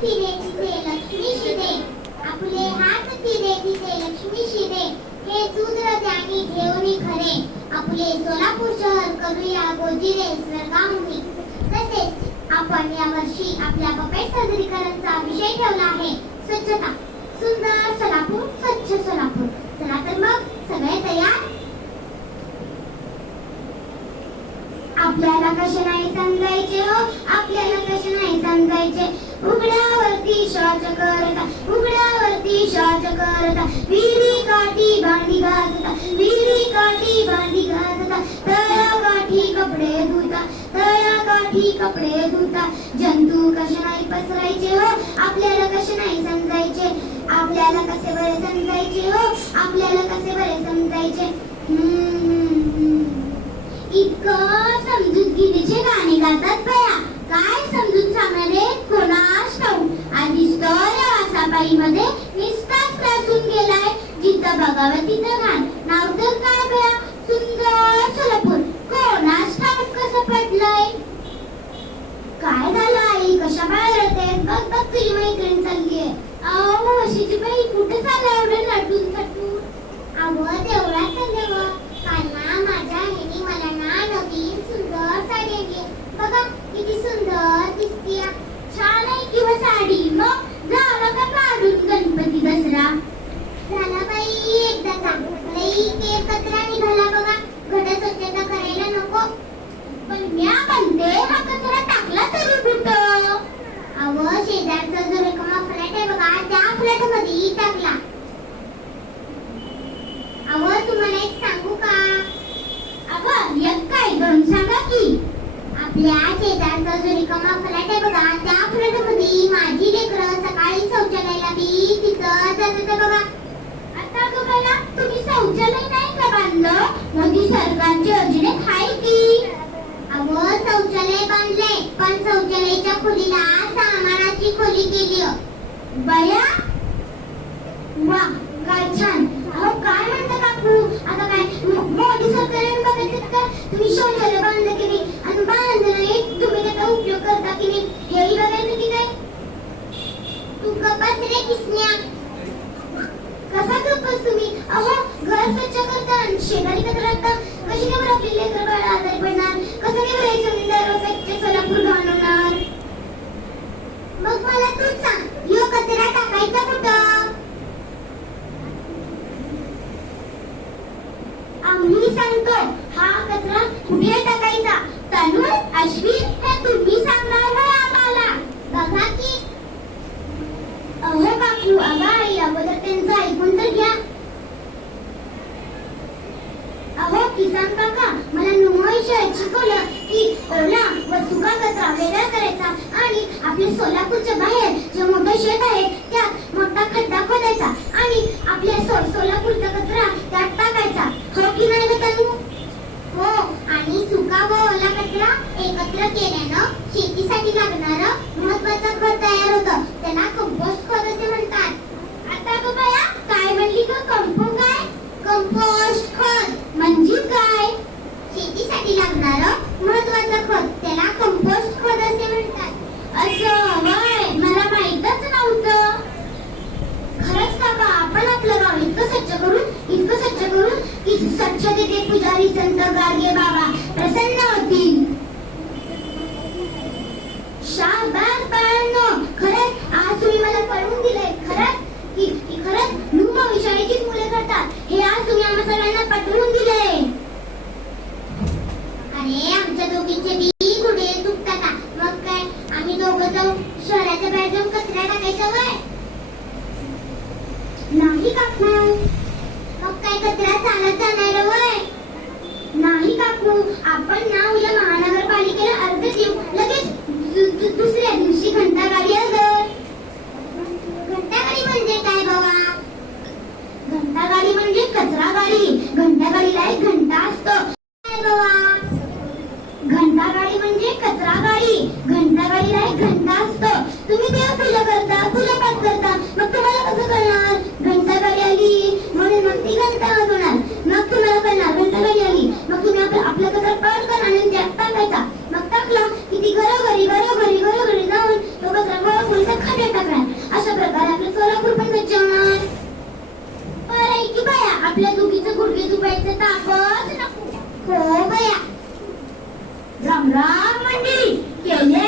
फिरे तिथे लक्ष्मी आपले हात फिरे तिथे लक्ष्मी हे सूत्र खरे आपले सोलापूर शहर करूया गोजिरे तसेच आपण आपल्या पपेट सादरीकरणचा विषय ठेवला आहे स्वच्छता सुंदर सोलापूर स्वच्छ सोलापूर चला तर मग सगळे तयार आपल्याला कसे नाही समजायचे हो? आपल्याला कसे नाही समजायचे? उघड्यावरती शौच करता उघड्यावरती शौच करता विहिरी काठी भांडी घालता विहिरी काठी भांडी घालता तळ्या काठी कपडे धुता तळ्या काठी कपडे धुता. जंतू कसे नाही पसरायचे हो? आपल्याला कसे नाही समजायचे? आपल्याला कसे बरे समजायचे हो? आपल्याला कसे बरे समजायचे? हम्म, हम्म, हम्म. इतकं समजूतगिरीचे गाणे गातात बया काय समजून सांगणारे कोणास ठाऊक आधीच तर या वासाबाईमध्ये निस्ताच त्रासून गेलाय जिथं बघावं तिथं घाण नाव तर काय बया सुंदर सोलापूर कोणास ठाऊक कसं पडलंय काय झालं आई कशा बाहेर येते बघ बघ तुझी मैत्रीण चाललीये अहो म्हशीची बाई कुठे चालला एवढं नटून थटून अहो तेवढाच चालले व काल ना माझ्या ह्यानी मला ना नवीन सुंदर साडी आणली बघा किती सुंदर दिसतीय छान आहे किंवा साडी मग झालं का काढून गणपती दसरा झाला बाई एकदाचा लई ते कचरा निघाला बघा घट स्वच्छता करायला नको पण म्या म्हणते हा कचरा टाकला तरी कुठं अव शेजारचा जो रिकामा फ्लॅट आहे बघा त्या फ्लॅटमध्ये टाकला. अव तुम्हाला एक सांगू का? अगं एक काय? दोन सांगा की. आपल्या शेजारचा जो रिकामा फ्लॅट आहे बघा त्या फ्लॅटमध्ये माझी लेकर सकाळी शौचालयाला बी तिथं जात होते बघा. आता गं तुम्ही शौचालय नाही का बांधलं? मोदी सरकारची योजनेत आहे की अहो शौचालय बांधले पण शौचालयाच्या खोलीला सामानाची खोली केली बया वा काय छान अहो काय म्हणता काकू आता काय मो- मोदी सरकारने बघितलं का तुम्ही शौचालय बांधलं की नाही आणि बांधलं नाही तुम्ही त्याचा उपयोग करता की नाही हेही बघायचं की काय तू गप्पाच रे किसन्या कसा गप्पस तुम्ही अहो घर स्वच्छ करता आणि शेजारी कचरा टाकता कशी काय आपली लेकर बाळं आजारी पडणार? कसं काय बरं हे सुंदर स्वच्छ सोलापूर घालवणार? मग मला तू सांग यो कचरा टाकायचा कुठं? आम्ही सांगतो हा कचरा कुठे टाकायचा? तनु अश्विन निजाम काका मला नुमोईशाळेत शिकवलं की ओला व सुका कचरा वेगळा करायचा आणि आपल्या सोलापूरच्या बाहेर जे मोठं शेत आहे त्यात मोठा खड्डा खोदायचा आणि आपल्या सो सोलापूरचा कचरा त्यात टाकायचा हो की नाही ग तनू हो आणि सुका व ओला कचरा एकत्र केल्यानं शेतीसाठी लागणारं महत्वाचं खत तयार होतं त्याला कंपोस्ट खत असे म्हणतात आता ग बाया काय म्हणली ग कंपो काय कंपोस्ट खत म्हणजे काय शेतीसाठी लागणारं महत्वाचं खत त्याला कंपोस्ट खत असे म्हणतात असं वय मला माहीतच नव्हतं खरंच काका आपण आपलं गाव इतकं स्वच्छ करून इतकं स्वच्छ करून की स्वच्छतेचे पुजारी संत गाडगे बाबा प्रसन्न होतील शाबास बाळांनो. खरंच आज तुम्ही मला कळवून दिले खरंच? की की खरंच नुमा विषयाचीच मुले करतात. हे आज तुम्ही आम्हा सगळ्यांना पटवून दिले अरे आमच्या दोघींचे बी कुठे दुखतात आ. मग काय? आम्ही दोघं जाऊ शहराच्या बाहेर जाऊन कचरा टाकायचा वय. नाही काकू मग काय कचरा चालत जाणार? आम्ही नाही काकू आपण ना उद्या महानगरपालिकेला अर्ज देऊ. लगेच दुसऱ्या दिवशी घंटा गाडी आपल्या दुखीचं गुडघे दुखायचं तापच बया. राम राम केले